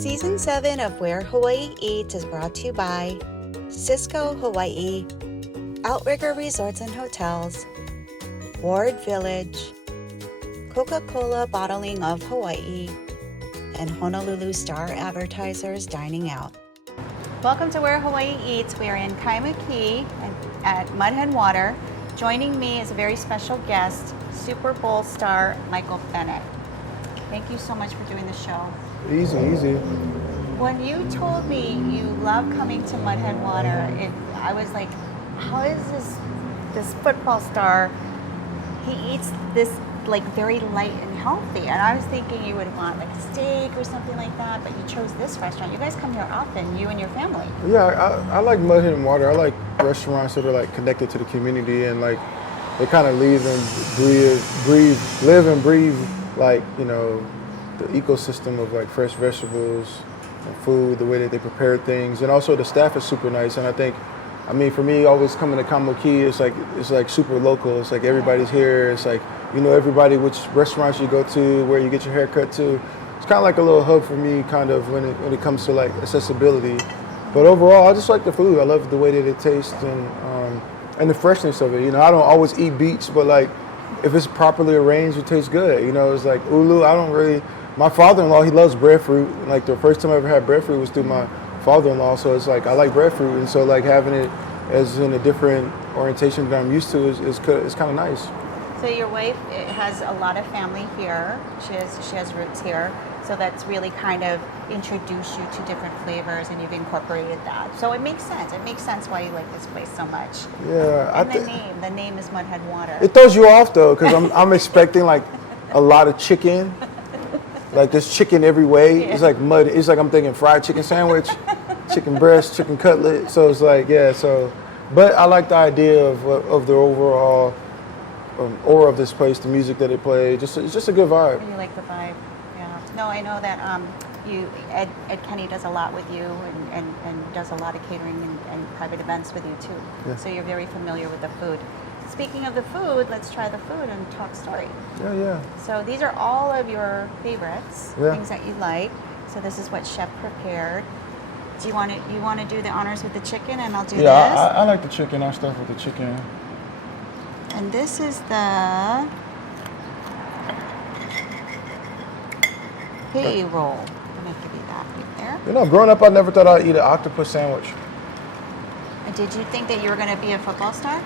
Season 7 of Where Hawaii Eats is brought to you by Cisco Hawaii, Outrigger Resorts and Hotels, Ward Village, Coca-Cola Bottling of Hawaii, and Honolulu Star Advertisers Dining Out. Welcome to Where Hawaii Eats. We are in Kaimuki at Hen Water. Joining me is a very special guest, Super Bowl star Michael Bennett. Thank you so much for doing the show. Easy. When you told me you love coming to Hen Water, I was like, how is this football star, he eats this like very light and healthy? And I was thinking you would want like a steak or something like that, but you chose this restaurant. You guys come here often, you and your family. Yeah, I like Hen Water. I like restaurants that are like connected to the community and like they kind of live and breathe like, you know, the ecosystem of like fresh vegetables and food, the way that they prepare things, and also the staff is super nice. And I think, I mean, for me, always coming to Kaimuki, it's like super local. It's like everybody's here. It's like, you know, everybody, which restaurants you go to, where you get your hair cut to. It's kind of like a little hub for me, kind of when it comes to like accessibility. But overall, I just like the food. I love the way that it tastes and the freshness of it. You know, I don't always eat beets, but like if it's properly arranged, it tastes good. You know, it's like ulu. My father-in-law, he loves breadfruit. Like the first time I ever had breadfruit was through my father-in-law. So it's like I like breadfruit, and so like having it as in a different orientation that I'm used to is kind of nice. So your wife has a lot of family here. She has roots here. So that's really kind of introduced you to different flavors, and you've incorporated that. So it makes sense. It makes sense why you like this place so much. Yeah. And the name is Hen Water. It throws you off though, because I'm expecting like a lot of chicken. Like there's chicken every way. Yeah. It's like mud. It's like I'm thinking fried chicken sandwich, chicken breast, chicken cutlet. So it's like, yeah. So, but I like the idea of the overall aura of this place, the music that it plays. It's just a good vibe. You like the vibe, yeah. No, I know that Ed Kenny does a lot with you and does a lot of catering and private events with you too. Yeah. So you're very familiar with the food. Speaking of the food, let's try the food and talk story. Yeah. So these are all of your favorites, things that you like. So this is what Chef prepared. Do you want to do the honors with the chicken, and I'll do this? Yeah, I like the chicken. I'll start with the chicken. And this is the pea roll. I'm going to give you that right there. You know, growing up, I never thought I'd eat an octopus sandwich. And did you think that you were going to be a football star?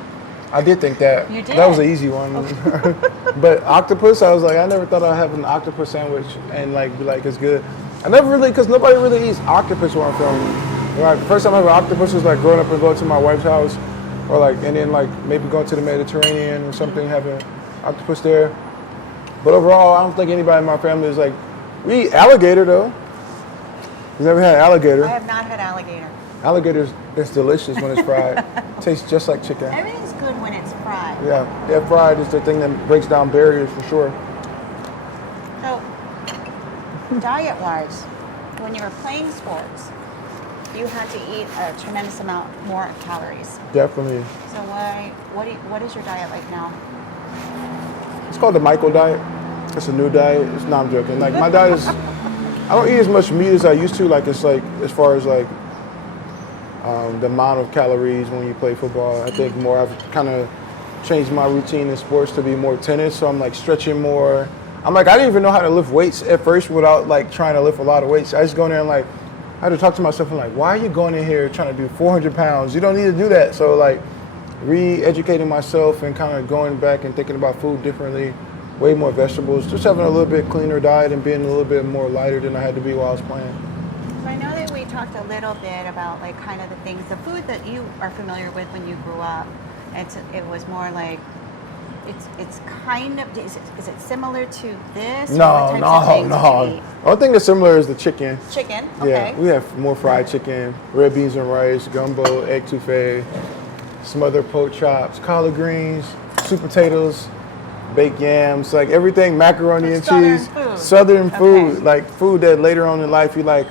I did think that. You did? That was an easy one. Okay. But octopus, I was like, I never thought I'd have an octopus sandwich and like be like, it's good. I never really, because nobody really eats octopus where I'm from. Right, the first time I had octopus was like growing up and going to my wife's house, or like, and then like maybe going to the Mediterranean or something, having octopus there. But overall, I don't think anybody in my family is like, we eat alligator though. You never had alligator? I have not had alligator. Alligator is delicious when it's fried. Tastes just like chicken. Everything's good when it's fried. Yeah, fried is the thing that breaks down barriers for sure. So, diet-wise, when you were playing sports, you had to eat a tremendous amount more calories. Definitely. So what is your diet like now? It's called the Michael diet. It's a new diet. I'm joking. Like my diet is, I don't eat as much meat as I used to. Like it's like as far as like the amount of calories when you play football. I think more. I've kind of changed my routine in sports to be more tennis. So I'm like stretching more. I'm like I didn't even know how to lift weights at first without like trying to lift a lot of weights. I just go in there and like I had to talk to myself and like, why are you going in here trying to do 400 pounds? You don't need to do that. So like re-educating myself and kind of going back and thinking about food differently, way more vegetables, just having a little bit cleaner diet and being a little bit more lighter than I had to be while I was playing. So I know that we talked a little bit about like kind of the things, the food that you are familiar with when you grew up. It was more like, it's kind of, is it similar to this? No. The only thing that's similar is the chicken. Chicken, okay. Yeah, we have more fried chicken, red beans and rice, gumbo, egg touffee, smothered pork chops, collard greens, sweet potatoes, baked yams, like everything, macaroni and cheese. Southern food, like food that later on in life you like,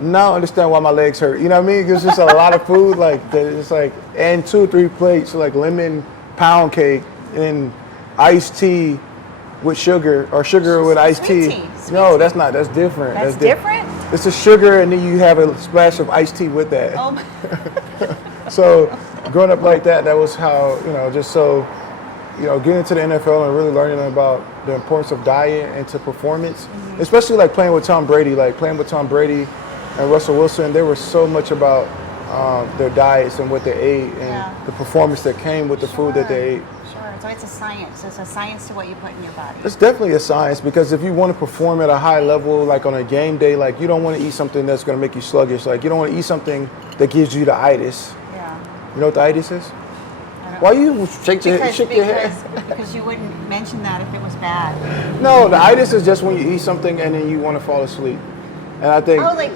now I understand why my legs hurt. You know what I mean? It's just a lot of food, like it's like, and 2 or 3 plates, like lemon pound cake and iced tea with sugar, or sugar with iced tea. No, that's not. That's different. That's different? It's a sugar, and then you have a splash of iced tea with that. Oh, So growing up like that, that was how, just so, getting into the NFL and really learning about the importance of diet and to performance, especially like playing with Tom Brady, and Russell Wilson. They were so much about their diets and what they ate and the performance that came with the food that they ate. Sure. So it's a science. It's a science to what you put in your body. It's definitely a science, because if you want to perform at a high level, like on a game day, like you don't want to eat something that's going to make you sluggish. Like you don't want to eat something that gives you the itis. Yeah. You know what the itis is? I don't Why know. you shake your head? Because you wouldn't mention that if it was bad. No, the itis is just when you eat something and then you want to fall asleep. And I think Oh, like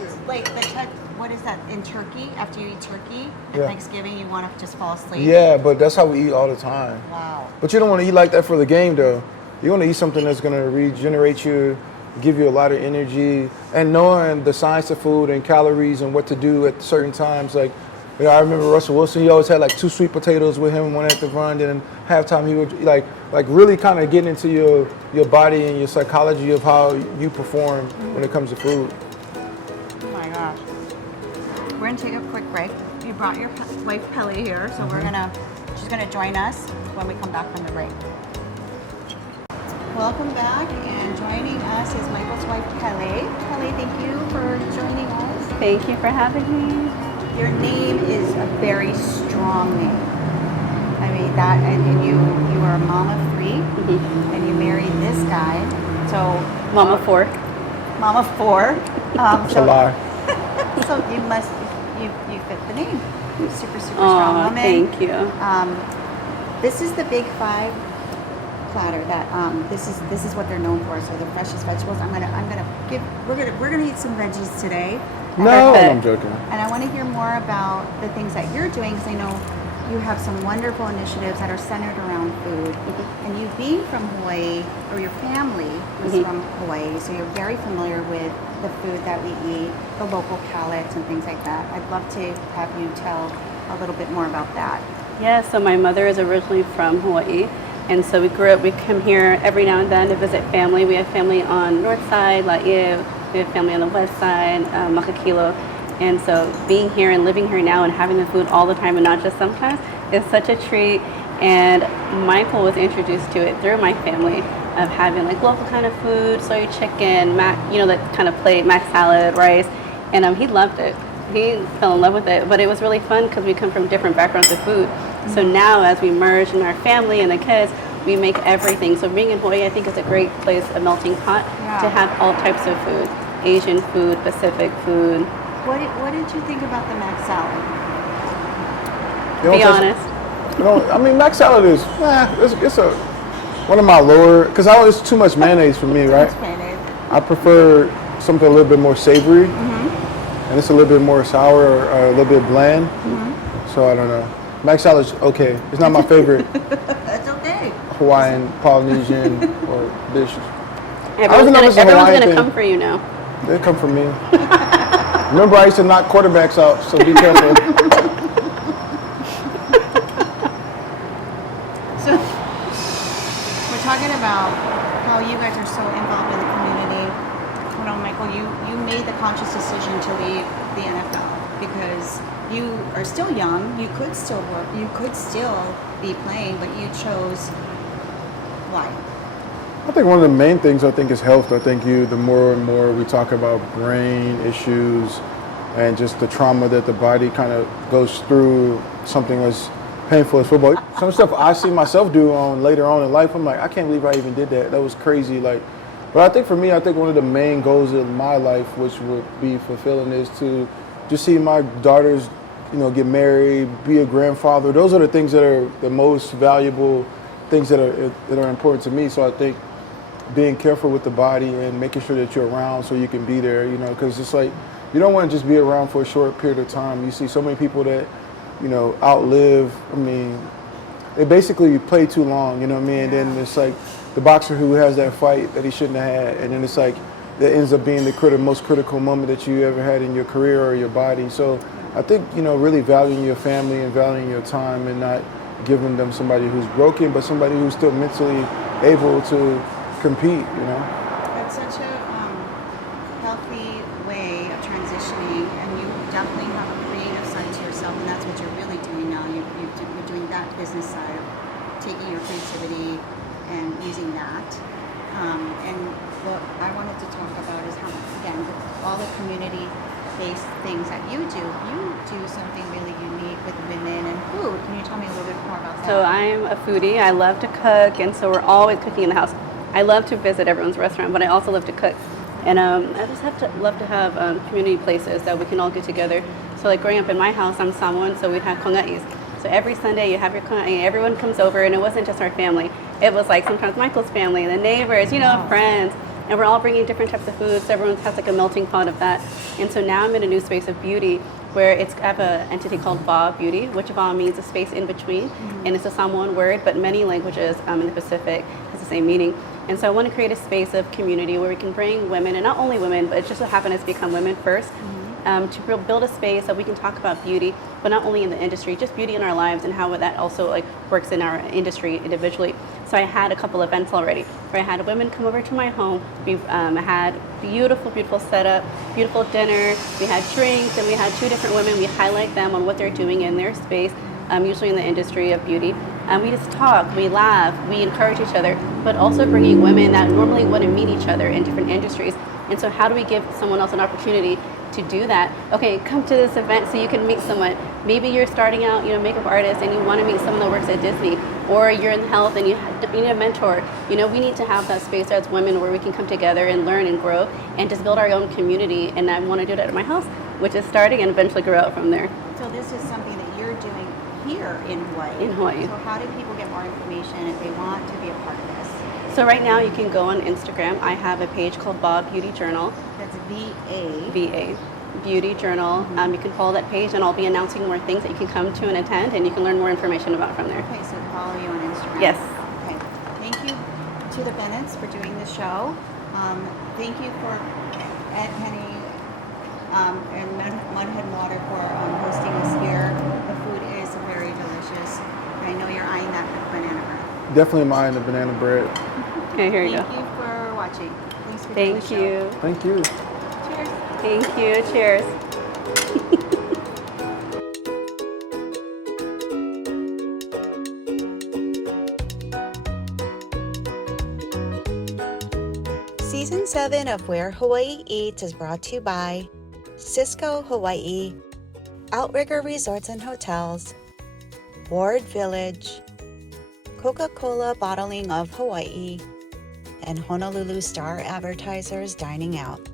what is that in turkey? After you eat turkey at Yeah. Thanksgiving, you want to just fall asleep. yeah, but that's how we eat all the time. Wow. But you don't want to eat like that for the game, though. You want to eat something that's going to regenerate you, give you a lot of energy, and knowing the science of food and calories and what to do at certain times. Like, I remember Russell Wilson. He always had like 2 sweet potatoes with him, one at the front, and then halftime he would like really kind of getting into your body and your psychology of how you perform when it comes to food. Oh my gosh. We're gonna take a quick break. You brought your wife Kelly here, so she's gonna join us when we come back from the break. Welcome back, and joining us is Michael's wife Kelly. Kelly, thank you for joining us. Thank you for having me. Your name is a very strong name. I mean that, and you are a mom of 3, and you married this guy. So Mama 4. mom of 4. It's a lie. So you fit the name. Super strong Oh, woman. thank you. This is the Big 5 platter. That this is what they're known for. So the freshest vegetables. We're gonna eat some veggies today. No, Perfect. I'm joking. And I want to hear more about the things that you're doing, because I know you have some wonderful initiatives that are centered around food. And you being from Hawaii, or your family was from Hawaii, so you're very familiar with the food that we eat, the local palates and things like that. I'd love to have you tell a little bit more about that. Yeah, so my mother is originally from Hawaii. And so we come here every now and then to visit family. We have family on north side, Laie. We have family on the west side, Makakilo. And so being here and living here now and having the food all the time and not just sometimes is such a treat. And Michael was introduced to it through my family of having like local kind of food, soy chicken, that kind of plate, mac salad, rice. And he loved it. He fell in love with it. But it was really fun because we come from different backgrounds of food. So now as we merge in our family and the kids, we make everything. So being in Hawaii, I think, is a great place, a melting pot, to have all types of food. Asian food, Pacific food. What did you think about the mac salad? Be honest. I mean, mac salad is it's one of my lower, because it's too much mayonnaise for me, right? I prefer something a little bit more savory, and it's a little bit more sour or a little bit bland. So I don't know. Mac salad's okay. It's not my favorite That's okay. Hawaiian, Polynesian, or dish. Everyone's going to come for you now. They come for me. Remember, I used to knock quarterbacks out, so be careful. So we're talking about how you guys are so involved in the community. You know, Michael, you made the conscious decision to leave the NFL because you are still young. You could still work. You could still be playing, but you chose why? I think one of the main things is health. I think the more and more we talk about brain issues and just the trauma that the body kind of goes through, something as painful as football. Some stuff I see myself do later on in life, I'm like, I can't believe I even did that. That was crazy. But I think for me, one of the main goals of my life, which would be fulfilling, is to just see my daughters, get married, be a grandfather. Those are the things that are the most valuable things that are important to me. So I think being careful with the body and making sure that you're around so you can be there, because it's like you don't want to just be around for a short period of time. You see so many people that, outlive. I mean, they basically play too long, And then it's like the boxer who has that fight that he shouldn't have had, and then it's like that ends up being the most critical moment that you ever had in your career or your body. So I think, really valuing your family and valuing your time and not giving them somebody who's broken, but somebody who's still mentally able to compete, That's such a healthy way mentioning, and you definitely have a creative side to yourself, and that's what you're really doing now. You're doing that business side of taking your creativity and using that. And what I wanted to talk about is how, again, all the community-based things that you do something really unique with women and food. Can you tell me a little bit more about that? So I'm a foodie. I love to cook, and so we're always cooking in the house. I love to visit everyone's restaurant, but I also love to cook. And I just love to have community places that we can all get together. So like growing up in my house, I'm Samoan, so we'd have konga'is. So every Sunday you have your konga'i, everyone comes over, and it wasn't just our family. It was like sometimes Michael's family, the neighbors, friends. And we're all bringing different types of food, so everyone has like a melting pot of that. And so now I'm in a new space of beauty where I have an entity called Ba Beauty, which Ba means a space in between. And it's a Samoan word, but many languages in the Pacific has the same meaning. And so I want to create a space of community where we can bring women, and not only women, but it just so happens to become women first, to build a space that we can talk about beauty, but not only in the industry, just beauty in our lives and how that also works in our industry individually. So I had a couple events already where I had women come over to my home. We had beautiful setup, beautiful dinner. We had drinks, and we had 2 different women. We highlight them on what they're doing in their space, usually in the industry of beauty. We just talk, we laugh, we encourage each other, but also bringing women that normally wouldn't meet each other in different industries. And so how do we give someone else an opportunity to do that? Okay, come to this event so you can meet someone. Maybe you're starting out, makeup artist, and you want to meet someone that works at Disney, or you're in health and you need a mentor. We need to have that space as women where we can come together and learn and grow and just build our own community. And I want to do that at my house, which is starting and eventually grow out from there. So this is something that you're doing here in Hawaii. In Hawaii. So how do people get more information if they want to be a part of this? So right now you can go on Instagram. I have a page called Ba Beauty Journal. That's VA. VA Beauty Journal. You can follow that page, and I'll be announcing more things that you can come to and attend, and you can learn more information about from there. Okay, so follow you on Instagram. Yes. Okay. Thank you to the Bennetts for doing the show. Thank you for Ed Penny and Hen Water for hosting us here. The food is very delicious. And I know you're eyeing that banana bread. Definitely mine, the banana bread. Okay, here you go. Thank you for watching. Thanks for doing the Thank show. you. Thank you. Cheers. Thank you. Cheers. Season 7 of Where Hawaii Eats is brought to you by Cisco Hawaii, Outrigger Resorts and Hotels, Ward Village, Coca-Cola Bottling of Hawaii, and Honolulu Star Advertisers Dining Out.